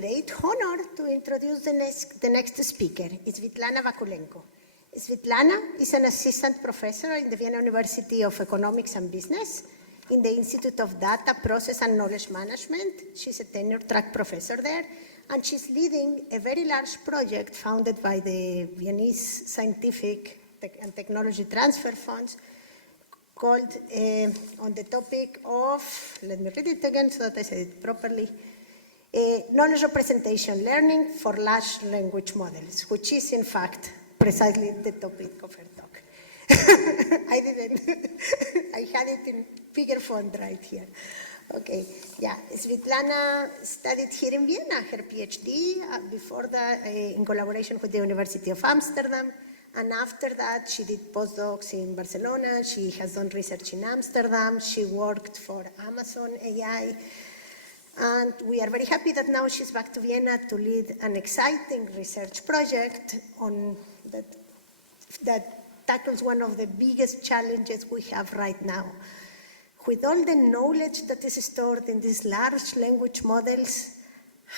great honor to introduce the next speaker. It's Svitlana Vakulenko. Svitlana is an assistant professor in the Vienna University of Economics and Business in the Institute of Data, Process and Knowledge Management. She's a tenure-track professor there, and she's leading a very large project founded by the Viennese Scientific and Technology Transfer Funds called on the topic of, let me read it again so that I say it properly, knowledge representation learning for large language models, which is in fact precisely the topic of her talk. I didn't, I had it in bigger font right here. Okay, yeah, Svitlana studied here in Vienna, her PhD, before that in collaboration with the University of Amsterdam, and after that she did postdocs in Barcelona, she has done research in Amsterdam, she worked for Amazon AI, and we are very happy that now she's back to Vienna to lead an exciting research project on that tackles one of the biggest challenges we have right now. With all the knowledge that is stored in these large language models,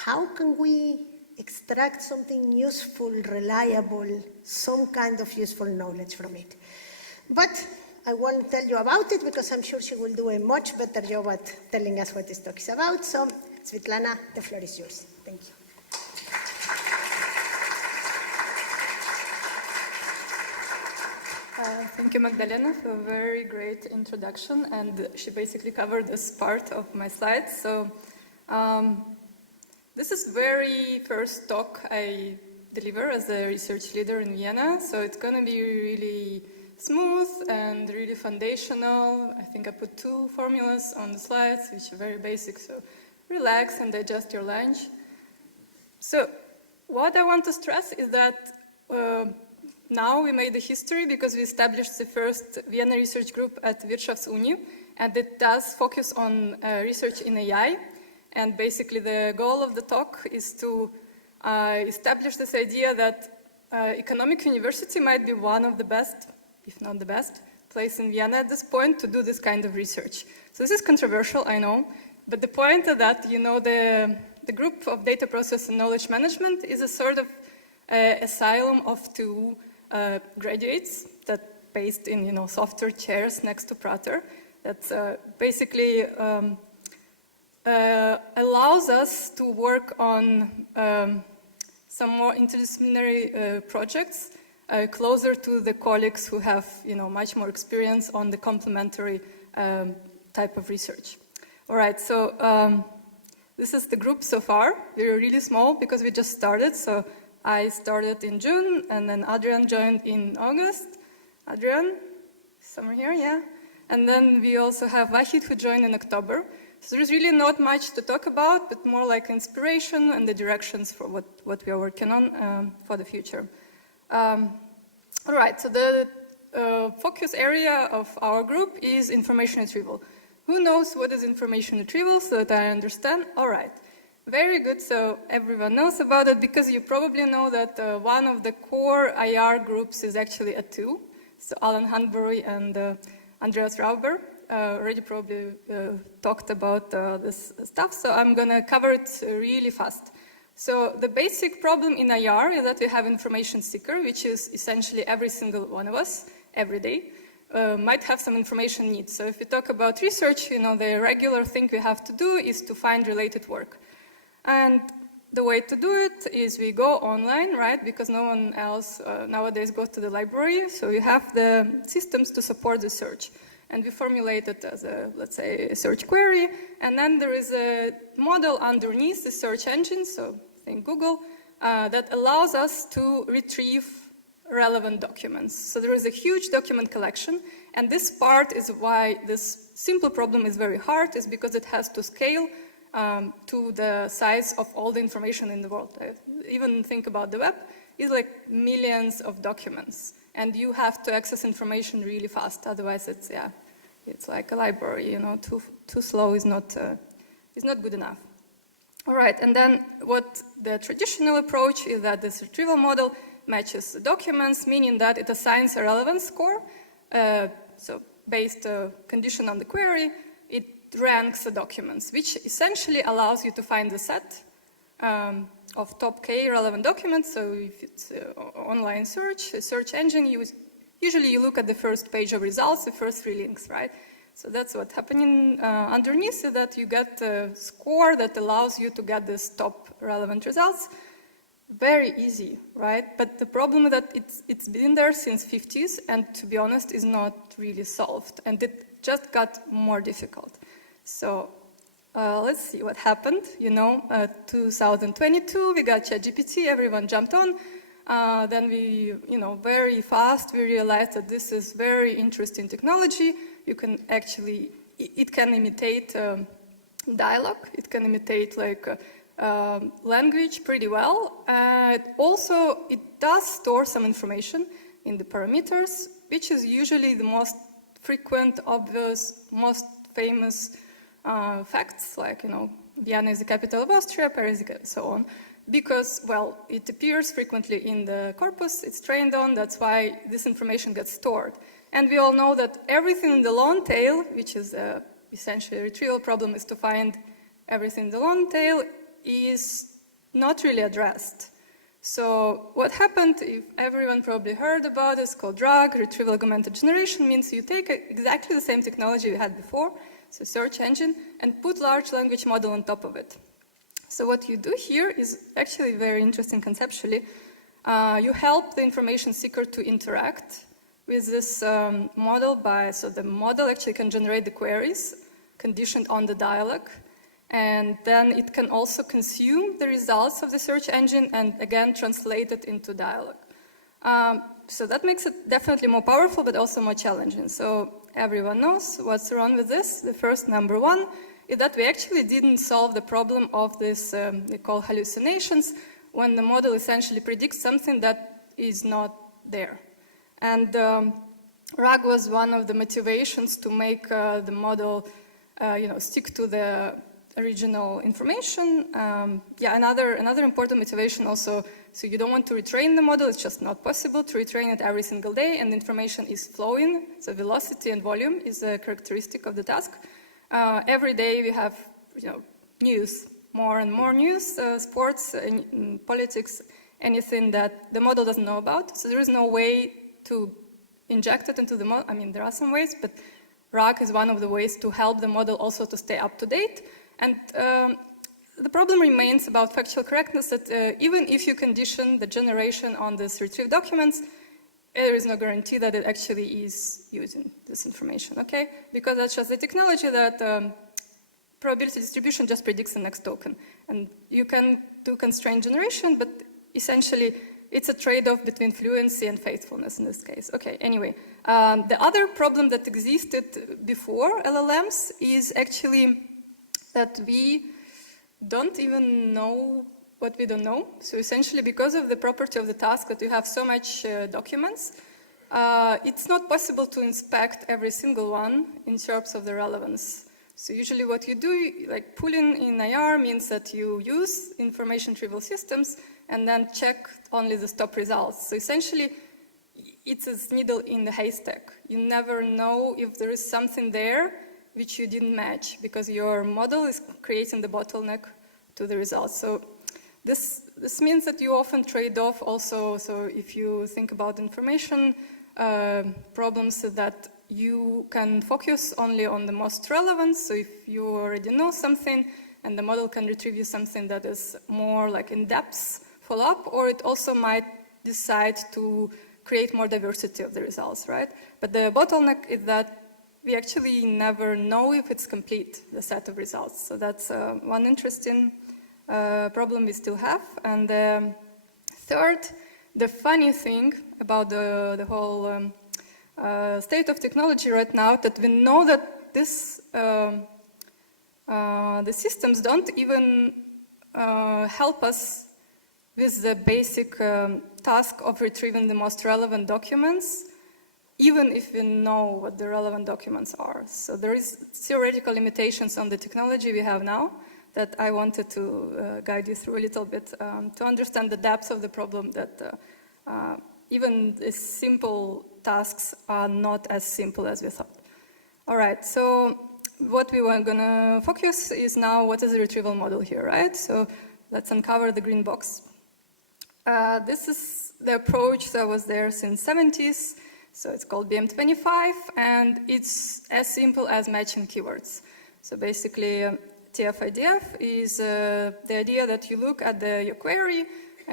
how can we extract something useful, reliable, some kind of useful knowledge from it? But I won't tell you about it because I'm sure she will do a much better job at telling us what this talk is about. So, Svitlana, the floor is yours. Thank you. Thank you, Magdalena, for a very great introduction, and she basically covered this part of my slides. So this is the very first talk I deliver as a research leader in Vienna, so it's going to be really smooth and really foundational. I think I put 2 formulas on the slides, which are very basic, so relax and digest your lunch. So what I want to stress is that now we made a history because we established the first Vienna research group at Wirtschaftsuni, and it does focus on research in AI. And basically the goal of the talk is to establish this idea that economic university might be one of the best, if not the best, place in Vienna at this point to do this kind of research. So this is controversial, I know, but the point is that, you know, the group of data process and knowledge management is a sort of asylum of 2 graduates that based in, you know, software chairs next to Prater that basically allows us to work on some more interdisciplinary projects closer to the colleagues who have, you know, much more experience on the complementary type of research. All right, so this is the group so far. We're really small because we just started. So I started in June, and then Adrian joined in August. Adrian, somewhere here, yeah. And then we also have Vahid, who joined in October. So there's really not much to talk about, but more like inspiration and the directions for what we are working on for the future. All right, so the focus area of our group is information retrieval. Who knows what is information retrieval so that I understand? All right. Very good, so everyone knows about it because you probably know that one of the core IR groups is actually a 2. So Alan Hanbury and Andreas Rauber already probably talked about this stuff, so I'm going to cover it really fast. So the basic problem in IR is that we have information seeker, which is essentially every single one of us, every day, might have some information needs. So if we talk about research, you know, the regular thing we have to do is to find related work. And the way to do it is we go online, right? Because no one else nowadays goes to the library. So you have the systems to support the search. And we formulate it as a, let's say, a search query. And then there is a model underneath the search engine, so think Google, that allows us to retrieve relevant documents. So there is a huge document collection. And this part is why this simple problem is very hard, is because it has to scale to the size of all the information in the world. Even think about the web, it's like millions of documents. And you have to access information really fast. Otherwise, it's, yeah, it's like a library, you know, too slow is not good enough. All right, and then what the traditional approach is that this retrieval model matches the documents, meaning that it assigns a relevance score. So based condition on the query, it ranks the documents, which essentially allows you to find the set of top K relevant documents. So if it's online search, a search engine, usually you look at the first page of results, the first 3 links, right? So that's what's happening underneath, so that you get a score that allows you to get this top relevant results. Very easy, right? But the problem is that it's been there since 50s, and to be honest, is not really solved. And it just got more difficult. So let's see what happened. 2022, we got ChatGPT, everyone jumped on. Then we, very fast, we realized that this is very interesting technology. You can actually, it can imitate dialogue. It can imitate language pretty well. It does store some information in the parameters, which is usually the most frequent, obvious, most famous facts, like, Vienna is the capital of Austria, Paris, so on. Because, well, it appears frequently in the corpus it's trained on, that's why this information gets stored. And we all know that everything in the long tail, which is essentially a retrieval problem, is to find everything in the long tail, is not really addressed. So what happened, if everyone probably heard about, is called RAG, Retrieval-Augmented Generation, means you take exactly the same technology you had before, so search engine, and put large language model on top of it. So what you do here is actually very interesting conceptually. You help the information seeker to interact with this model so the model actually can generate the queries conditioned on the dialogue, and then it can also consume the results of the search engine and again translate it into dialogue. So that makes it definitely more powerful, but also more challenging. So everyone knows what's wrong with this. The first, number one, is that we actually didn't solve the problem of this, we call hallucinations, when the model essentially predicts something that is not there. And RAG was one of the motivations to make the model, stick to the original information. Another important motivation also, so you don't want to retrain the model, it's just not possible to retrain it every single day, and information is flowing, so velocity and volume is a characteristic of the task. Every day we have, news, more and more news, sports, politics, anything that the model doesn't know about. So there is no way to inject it into the model. I mean, there are some ways, but RAG is one of the ways to help the model also to stay up to date. And the problem remains about factual correctness, that even if you condition the generation on these retrieved documents, there is no guarantee that it actually is using this information, okay? Because that's just the technology that probability distribution just predicts the next token. And you can do constrained generation, but essentially it's a trade-off between fluency and faithfulness in this case. Okay, anyway. The other problem that existed before LLMs is actually that we don't even know what we don't know. So essentially, because of the property of the task that you have so much documents, it's not possible to inspect every single one in terms of the relevance. So usually what you do, like pooling in IR, means that you use information retrieval systems and then check only the stop results. So essentially, it's a needle in the haystack. You never know if there is something there which you didn't match, because your model is creating the bottleneck to the results. So this means that you often trade off also, so if you think about information problems, that you can focus only on the most relevant. So if you already know something and the model can retrieve you something that is more like in-depth follow-up, or it also might decide to create more diversity of the results, right? But the bottleneck is that we actually never know if it's complete, the set of results. So that's one interesting problem we still have. And third, the funny thing about the whole state of technology right now, that we know that this, the systems don't even help us with the basic task of retrieving the most relevant documents, even if we know what the relevant documents are. So there is theoretical limitations on the technology we have now that I wanted to guide you through a little bit to understand the depth of the problem, that even the simple tasks are not as simple as we thought. All right, so what we were gonna focus is now what is the retrieval model here, right? So let's uncover the green box. This is the approach that was there since 70s. So it's called BM25, and it's as simple as matching keywords. So basically, TF-IDF is the idea that you look at your query,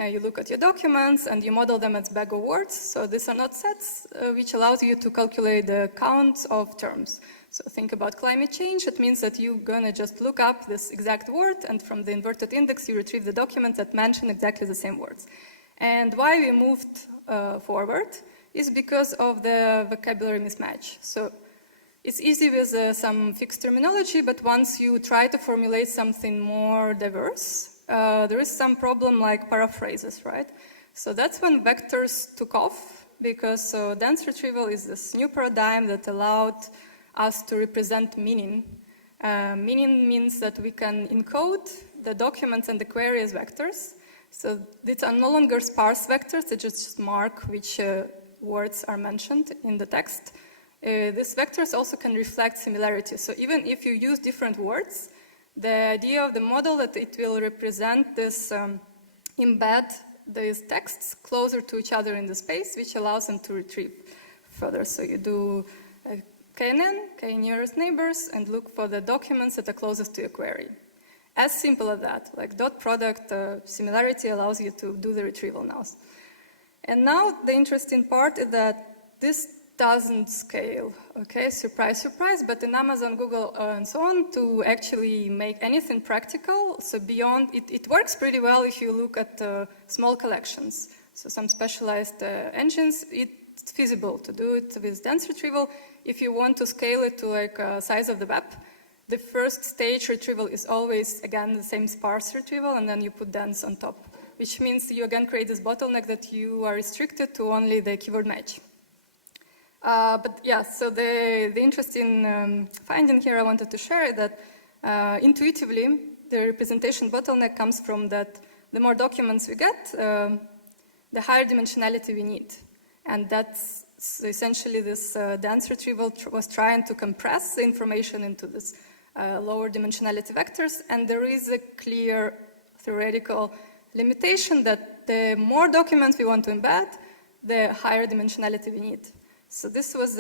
you look at your documents, and you model them as bag of words. So these are not sets, which allows you to calculate the counts of terms. So think about climate change. It means that you're going to just look up this exact word, and from the inverted index, you retrieve the documents that mention exactly the same words. And why we moved forward is because of the vocabulary mismatch. So it's easy with some fixed terminology, but once you try to formulate something more diverse, there is some problem like paraphrases, right? So that's when vectors took off, because dense retrieval is this new paradigm that allowed us to represent meaning. Meaning means that we can encode the documents and the query as vectors. So these are no longer sparse vectors, they just mark which words are mentioned in the text. These vectors also can reflect similarity. So even if you use different words, the idea of the model that it will represent this embed these texts closer to each other in the space, which allows them to retrieve further. So you do KNN, K nearest neighbors, and look for the documents that are closest to your query. As simple as that, like dot product similarity allows you to do the retrieval now. And now the interesting part is that this doesn't scale, okay? Surprise, surprise, but in Amazon, Google, and so on, to actually make anything practical, so beyond, it works pretty well if you look at small collections. So some specialized engines, it's feasible to do it with dense retrieval. If you want to scale it to like size of the web, the first stage retrieval is always, again, the same sparse retrieval, and then you put dense on top, which means you again create this bottleneck that you are restricted to only the keyword match. But yeah, so the interesting finding here I wanted to share is that intuitively, the representation bottleneck comes from that the more documents we get, the higher dimensionality we need. And that's essentially this dense retrieval was trying to compress the information into this lower dimensionality vectors, and there is a clear theoretical limitation that the more documents we want to embed, the higher dimensionality we need. So this was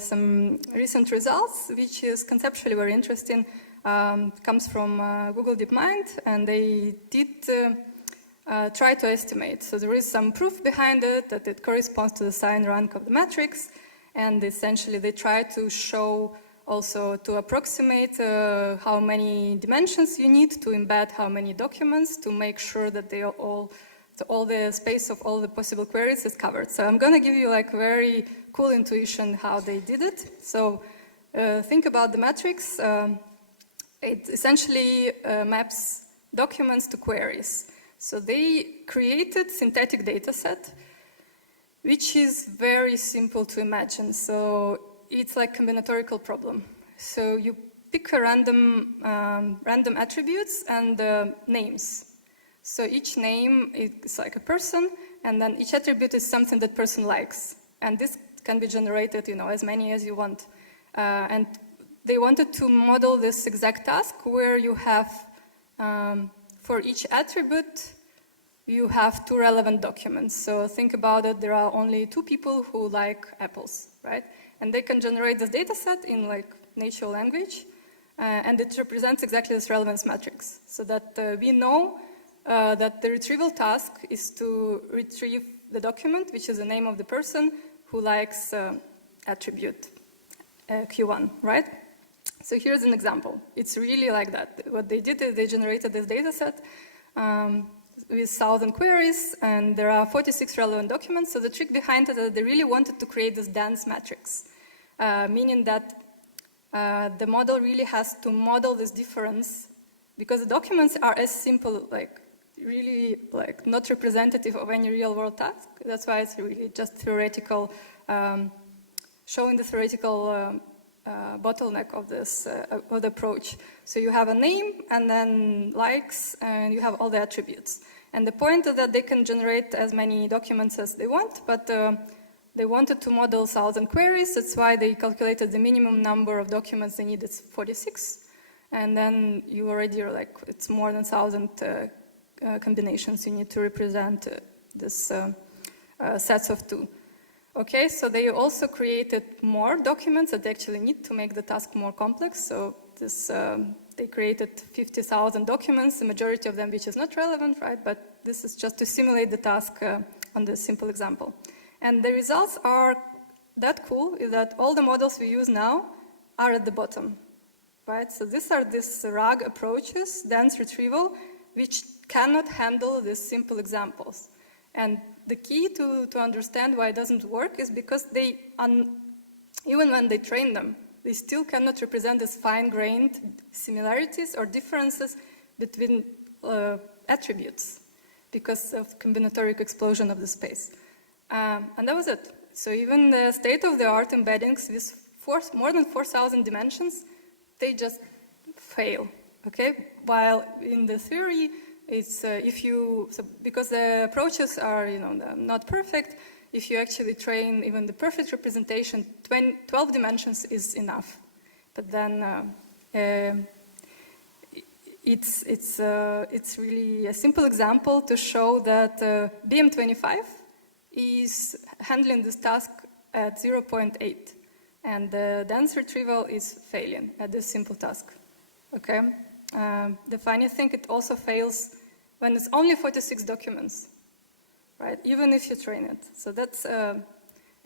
some recent results, which is conceptually very interesting. Comes from Google DeepMind, and they did try to estimate. So there is some proof behind it that it corresponds to the sign rank of the matrix, and essentially they try to show also to approximate how many dimensions you need to embed how many documents to make sure that they are all the space of all the possible queries is covered. So I'm going to give you like very cool intuition how they did it. So think about the matrix. It essentially maps documents to queries. So they created synthetic data set, which is very simple to imagine. So it's like combinatorial problem. So you pick a random attributes and names. So each name is like a person, and then each attribute is something that person likes. And this can be generated, as many as you want. And they wanted to model this exact task where you have, for each attribute, you have 2 relevant documents. So think about it, there are only 2 people who like apples, right? And they can generate this data set in like natural language, and it represents exactly this relevance matrix. So that we know that the retrieval task is to retrieve the document, which is the name of the person who likes attribute Q1, right? So here's an example. It's really like that. What they did is they generated this data set with 1,000 queries, and there are 46 relevant documents. So the trick behind it is that they really wanted to create this dense matrix, meaning that the model really has to model this difference, because the documents are as simple, like really like not representative of any real world task. That's why it's really just theoretical, showing the theoretical bottleneck of this of the approach. So you have a name and then likes, and you have all the attributes. And the point is that they can generate as many documents as they want, but they wanted to model 1,000 queries. That's why they calculated the minimum number of documents they need is 46. And then you already are like, it's more than 1,000 combinations you need to represent this sets of 2. Okay, so they also created more documents that they actually need to make the task more complex. So this, they created 50,000 documents, the majority of them which is not relevant, right? But this is just to simulate the task on this simple example. And the results are that cool, is that all the models we use now are at the bottom, right? So these are these RAG approaches, dense retrieval, which cannot handle these simple examples. And the key to understand why it doesn't work is because they, even when they train them, they still cannot represent these fine-grained similarities or differences between attributes because of combinatoric explosion of the space. And that was it. So even the state-of-the-art embeddings with more than 4,000 dimensions, they just fail, okay? While in the theory, it's because the approaches are, not perfect, if you actually train even the perfect representation, 12 dimensions is enough. But then it's really a simple example to show that BM25 is handling this task at 0.8, and the dense retrieval is failing at this simple task. Okay. The funny thing, it also fails when it's only 46 documents, right? Even if you train it. So that's a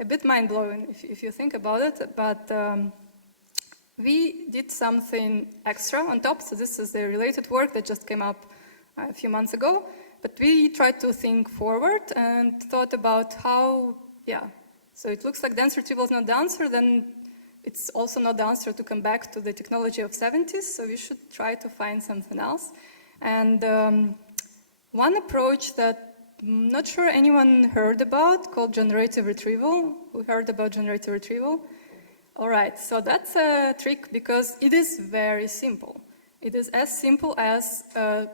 bit mind-blowing if you think about it. But we did something extra on top. So this is the related work that just came up a few months ago. But we tried to think forward and thought about how, so it looks like dense retrieval is not the answer, then it's also not the answer to come back to the technology of 70s, so we should try to find something else. And one approach that I'm not sure anyone heard about, called generative retrieval. Who heard about generative retrieval? All right, so that's a trick because it is very simple. It is as simple as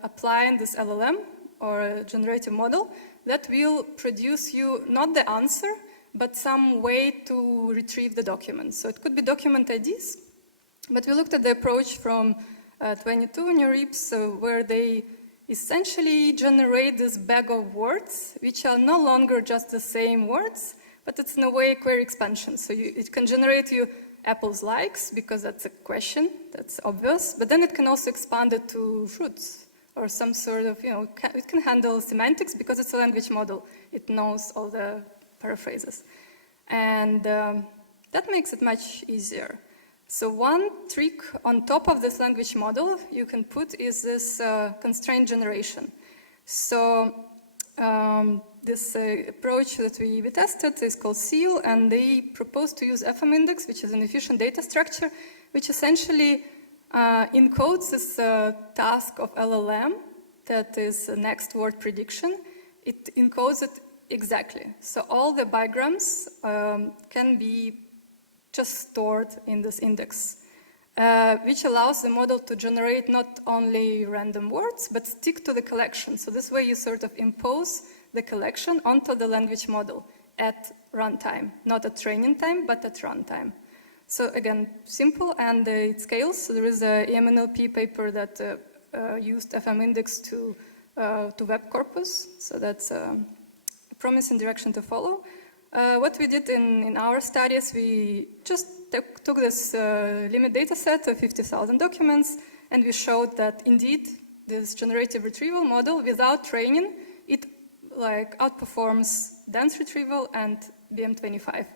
applying this LLM or a generative model that will produce you not the answer, but some way to retrieve the documents. So it could be document IDs, but we looked at the approach from 22 NeurIPS, where they essentially generate this bag of words, which are no longer just the same words, but it's in a way query expansion. So it can generate you apples likes, because that's a question, that's obvious, but then it can also expand it to fruits, or some sort of, it can handle semantics because it's a language model. It knows all the paraphrases. And that makes it much easier. So one trick on top of this language model you can put is this constraint generation. So this approach that we tested is called SEAL, and they proposed to use FM index, which is an efficient data structure, which essentially encodes this task of LLM that is next word prediction. It encodes it exactly. So all the bigrams can be just stored in this index, which allows the model to generate not only random words, but stick to the collection. So this way you sort of impose the collection onto the language model at runtime, not at training time, but at runtime. So again, simple, and it scales. So there is a EMNLP paper that used FM index to web corpus. So that's a promising direction to follow. What we did in our studies, we just took this limit data set of 50,000 documents, and we showed that indeed this generative retrieval model, without training, it outperforms dense retrieval and BM25.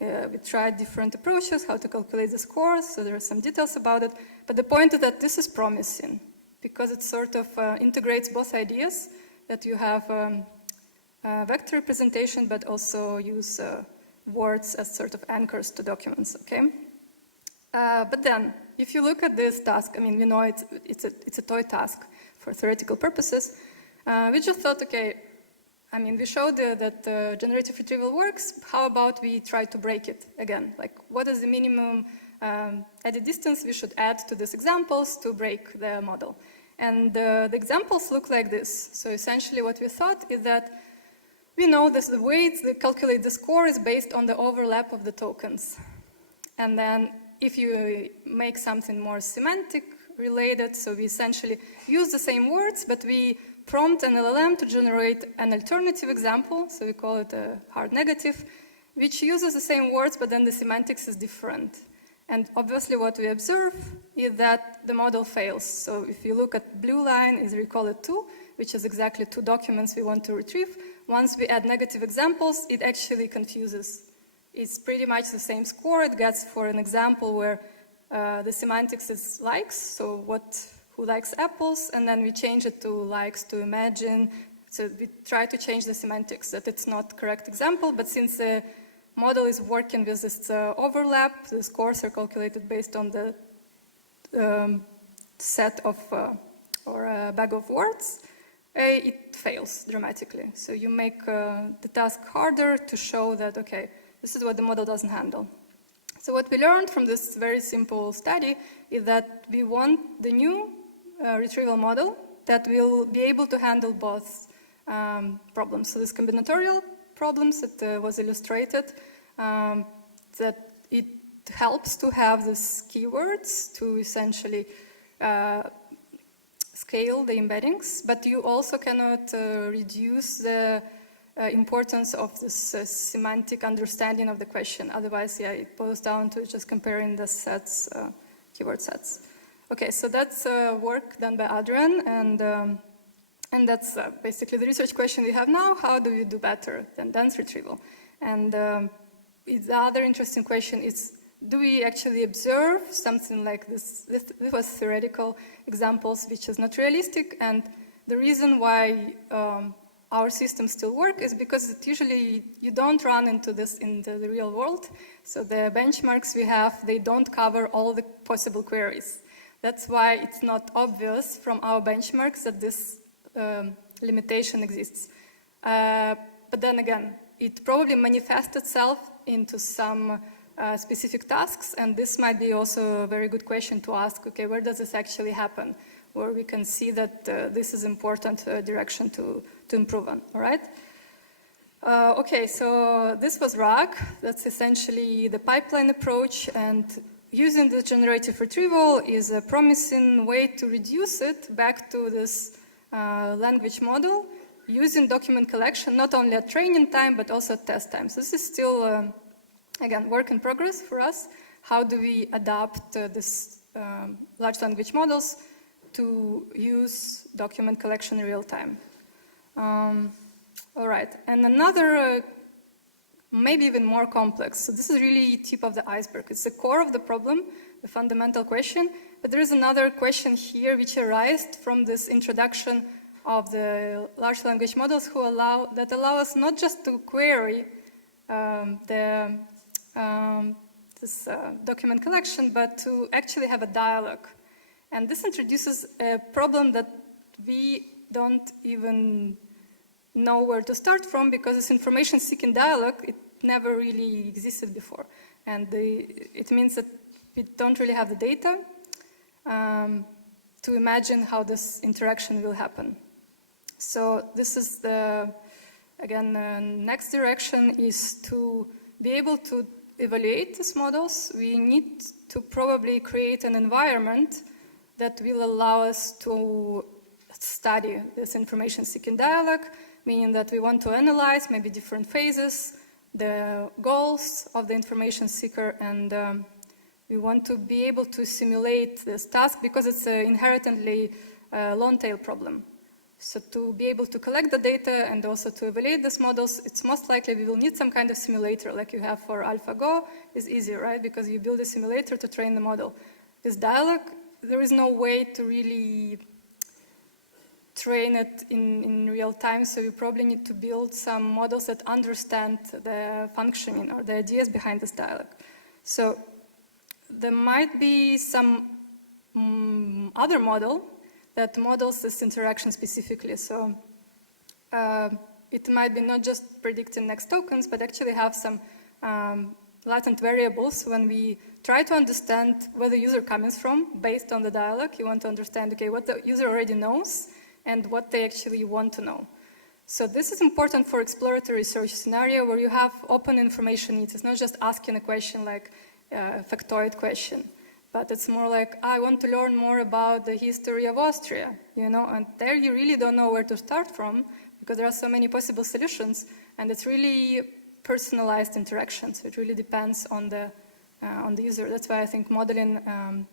We tried different approaches, how to calculate the scores, so there are some details about it. But the point is that this is promising because it sort of integrates both ideas, that you have vector representation, but also use words as sort of anchors to documents, okay? But then, if you look at this task, I mean, we know it's a toy task for theoretical purposes. We just thought, okay, I mean, we showed that generative retrieval works. How about we try to break it again? Like, what is the minimum added distance we should add to these examples to break the model? And the examples look like this. So essentially what we thought is that we know that the way they calculate the score is based on the overlap of the tokens. And then if you make something more semantic related, so we essentially use the same words, but we prompt an LLM to generate an alternative example, so we call it a hard negative, which uses the same words, but then the semantics is different. And obviously what we observe is that the model fails. So if you look at blue line, is we call it 2, which is exactly 2 documents we want to retrieve. Once we add negative examples, it actually confuses. It's pretty much the same score it gets for an example where the semantics is likes, so who likes apples, and then we change it to likes to imagine. So we try to change the semantics, that it's not correct example, but since the model is working with this overlap, the scores are calculated based on the set of, or a bag of words, it fails dramatically. So you make the task harder to show that, okay, this is what the model doesn't handle. So what we learned from this very simple study is that we want the new retrieval model that will be able to handle both problems. So this combinatorial problems that was illustrated, that it helps to have these keywords to essentially scale the embeddings, but you also cannot reduce the importance of this semantic understanding of the question. Otherwise, yeah, it boils down to just comparing the sets, keyword sets. Okay, so that's work done by Adrian, and that's basically the research question we have now. How do you do better than dense retrieval? And the other interesting question is, do we actually observe something like this? This was theoretical examples, which is not realistic, and the reason why our systems still work is because usually you don't run into this in the real world. So the benchmarks we have, they don't cover all the possible queries. That's why it's not obvious from our benchmarks that this limitation exists. But then again, it probably manifests itself into some specific tasks, and this might be also a very good question to ask, okay, where does this actually happen? Where we can see that this is important direction to improve on, all right? Okay, so this was RAG. That's essentially the pipeline approach, and using the generative retrieval is a promising way to reduce it back to this language model using document collection, not only at training time, but also at test time. So this is still, again, work in progress for us. How do we adapt this large language models to use document collection in real time? All right, and another, maybe even more complex. So this is really tip of the iceberg. It's the core of the problem, the fundamental question, but there is another question here which arises from this introduction of the large language models that allow us not just to query this document collection, but to actually have a dialogue. And this introduces a problem that we don't even know where to start from, because this information-seeking dialogue, it never really existed before. And it means that we don't really have the data to imagine how this interaction will happen. So this is the, again, next direction is to be able to evaluate these models. We need to probably create an environment that will allow us to study this information-seeking dialogue, meaning that we want to analyze maybe different phases, the goals of the information seeker, and we want to be able to simulate this task because it's an inherently long-tail problem. So to be able to collect the data and also to evaluate these models, it's most likely we will need some kind of simulator like you have for AlphaGo. Is easier, right? Because you build a simulator to train the model. This dialogue, there is no way to really train it in real time, so you probably need to build some models that understand the functioning or the ideas behind this dialogue. So there might be some other model that models this interaction specifically. So it might be not just predicting next tokens, but actually have some latent variables. When we try to understand where the user comes from based on the dialogue, you want to understand, okay, what the user already knows and what they actually want to know. So this is important for exploratory research scenario where you have open information needs. It's not just asking a question like a factoid question. But it's more like, I want to learn more about the history of Austria, you know, and there you really don't know where to start from because there are so many possible solutions, and it's really personalized interaction, so it really depends on the user. That's why I think modeling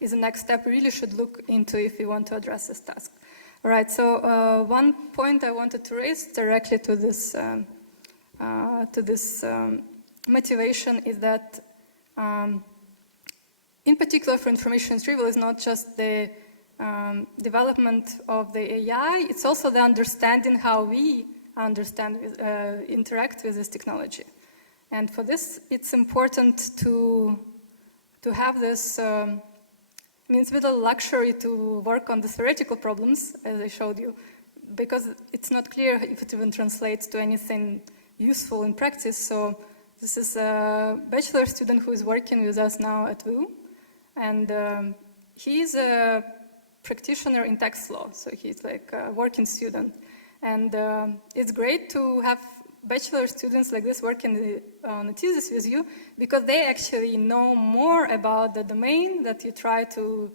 is the next step we really should look into if we want to address this task. All right, so one point I wanted to raise directly to this motivation is that in particular for information retrieval is not just the development of the AI, it's also the understanding how we interact with this technology. And for this, it's important to have this, it's a little luxury to work on the theoretical problems, as I showed you, because it's not clear if it even translates to anything useful in practice. So this is a bachelor student who is working with us now at WU, and he's a practitioner in text law, so he's like a working student. And it's great to have bachelor students like this working on a thesis with you, because they actually know more about the domain that you try to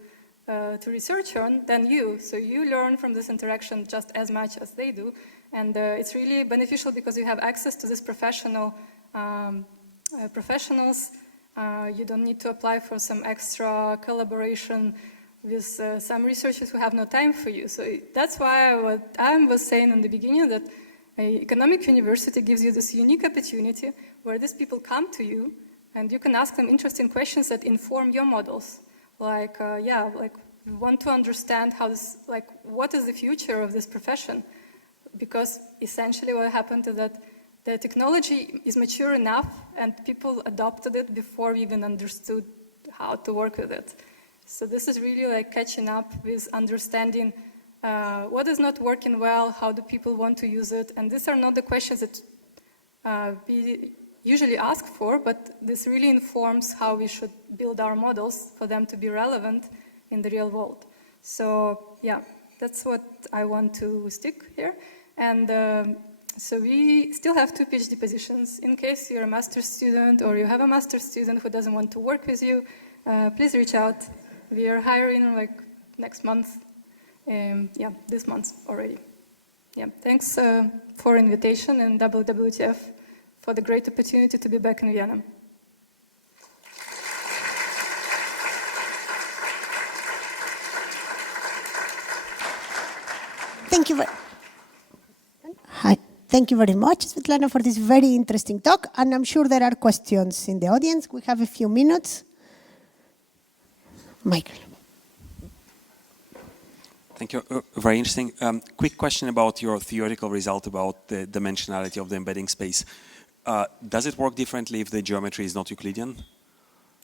research on than you. So you learn from this interaction just as much as they do. And it's really beneficial because you have access to this professionals. You don't need to apply for some extra collaboration with some researchers who have no time for you. So that's why what I was saying in the beginning, that an economic university gives you this unique opportunity where these people come to you and you can ask them interesting questions that inform your models. Like, we want to understand how this, what is the future of this profession? Because essentially what happened is that the technology is mature enough and people adopted it before we even understood how to work with it. So this is really like catching up with understanding what is not working well, how do people want to use it, and these are not the questions that we usually ask for, but this really informs how we should build our models for them to be relevant in the real world. So yeah, that's what I want to stick here. And so we still have 2 PhD positions. In case you're a master's student or you have a master's student who doesn't want to work with you, please reach out. We are hiring like next month. This month already. Yeah, thanks for invitation, and WWTF for the great opportunity to be back in Vienna. Thank you. Hi. Thank you very much, Svitlana, for this very interesting talk. And I'm sure there are questions in the audience. We have a few minutes. Michael. Thank you. Very interesting. Quick question about your theoretical result about the dimensionality of the embedding space. Does it work differently if the geometry is not Euclidean?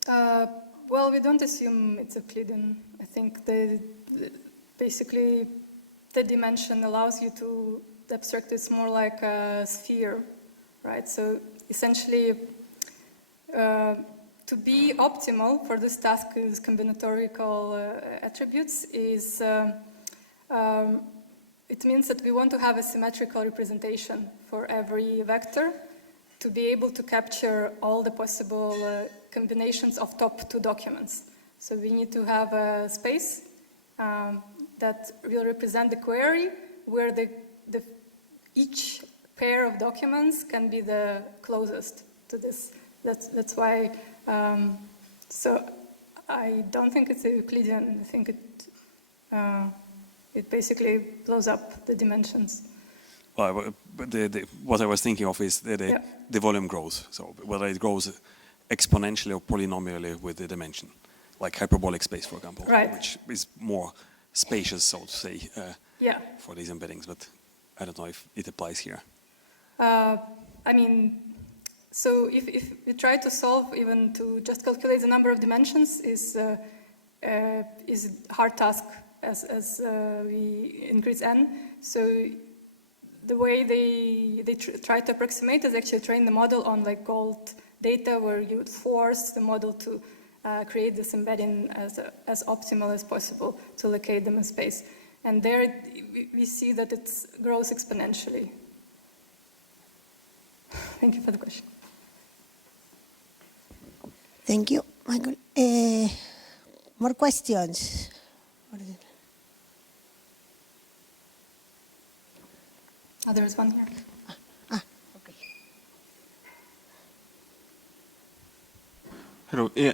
Well, we don't assume it's Euclidean. I think basically the dimension allows you to abstract it's more like a sphere, right? So essentially, to be optimal for this task with combinatorial attributes is it means that we want to have a symmetrical representation for every vector to be able to capture all the possible combinations of top 2 documents. So we need to have a space that will represent the query where each pair of documents can be the closest to this. That's why, so I don't think it's a Euclidean. I think it basically blows up the dimensions. Well, what I was thinking of is the volume grows. So whether it grows exponentially or polynomially with the dimension, like hyperbolic space, for example, right, which is more spacious, so to say, for these embeddings. But I don't know if it applies here. I mean, so if we try to solve even to just calculate the number of dimensions is a hard task as we increase n. So the way they try to approximate is actually train the model on like gold data, where you would force the model to create this embedding as optimal as possible to locate them in space. And there we see that it grows exponentially. Thank you for the question. Thank you, Michael. more questions? What is it? Oh, there's one here. Okay. Hello. Yeah.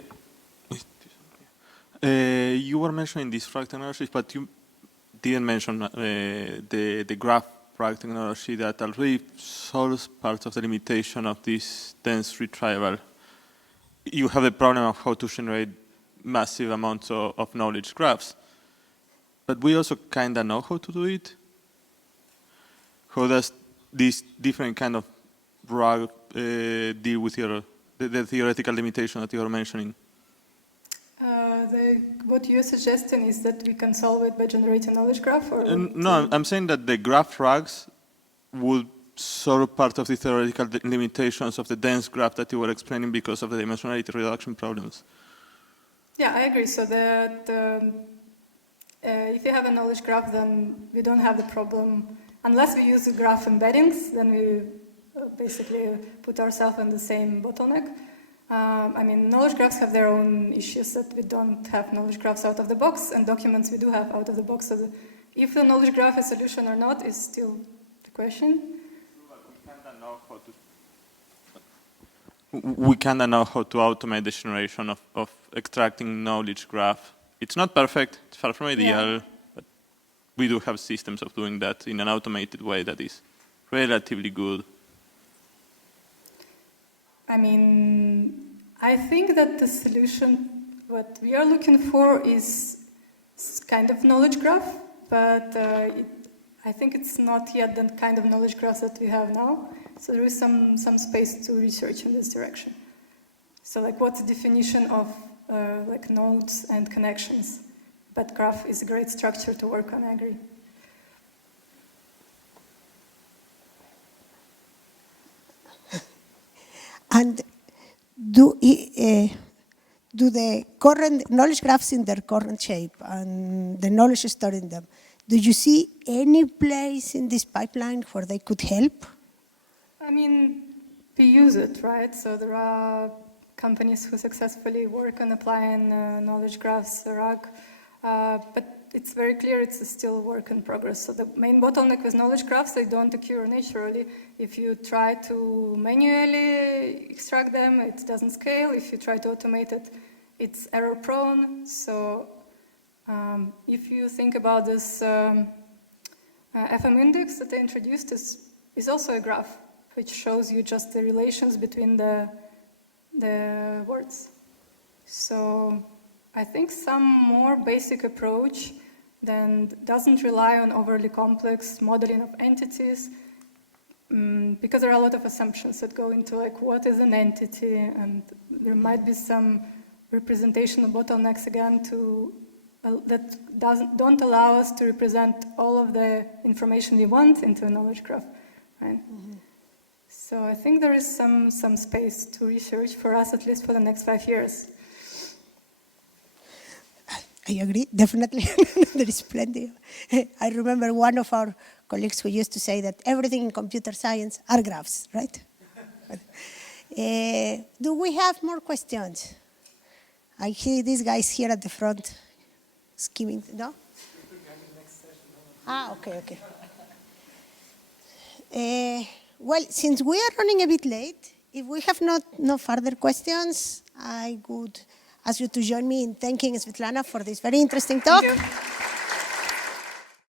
You were mentioning these frag technologies, but you didn't mention the graph frag technology that already solves part of the limitation of this dense retrieval. You have the problem of how to generate massive amounts of knowledge graphs, but we also kind of know how to do it. How does this different kind of RAG deal with the theoretical limitation that you are mentioning? What you're suggesting is that we can solve it by generating knowledge graph? Or No, I'm saying that the graph RAGs would solve part of the theoretical limitations of the dense graph that you were explaining because of the dimensionality reduction problems. Yeah, I agree. So that if you have a knowledge graph, then we don't have the problem. Unless we use the graph embeddings, then we basically put ourselves in the same bottleneck. I mean, knowledge graphs have their own issues that we don't have knowledge graphs out of the box, and documents we do have out of the box. So if the knowledge graph is a solution or not is still the question. We kind of know how to automate the generation of extracting knowledge graph. It's not perfect, it's far from ideal, but we do have systems of doing that in an automated way that is relatively good. I mean, I think that the solution, what we are looking for is kind of knowledge graph, but I think it's not yet the kind of knowledge graph that we have now. So there is some space to research in this direction. So like what's the definition of like nodes and connections? But graph is a great structure to work on, I agree. And do the current knowledge graphs in their current shape and the knowledge stored in them, do you see any place in this pipeline where they could help? I mean, we use it, right? So there are companies who successfully work on applying knowledge graphs, RAG, but it's very clear it's still a work in progress. So the main bottleneck with knowledge graphs, they don't occur naturally. If you try to manually extract them, it doesn't scale. If you try to automate it, it's error prone. So if you think about this FM index that they introduced is also a graph, which shows you just the relations between the words. So I think some more basic approach then doesn't rely on overly complex modeling of entities, because there are a lot of assumptions that go into like what is an entity, and there might be some representational bottlenecks again that don't allow us to represent all of the information we want into a knowledge graph, right? Mm-hmm. So I think there is some space to research for us, at least for the next 5 years. I agree, definitely. There is plenty. I remember one of our colleagues who used to say that everything in computer science are graphs, right? Do we have more questions? I hear these guys here at the front skimming, no? Okay. Well, since we are running a bit late, if we have no further questions, I would ask you to join me in thanking Svitlana for this very interesting talk. Thank you.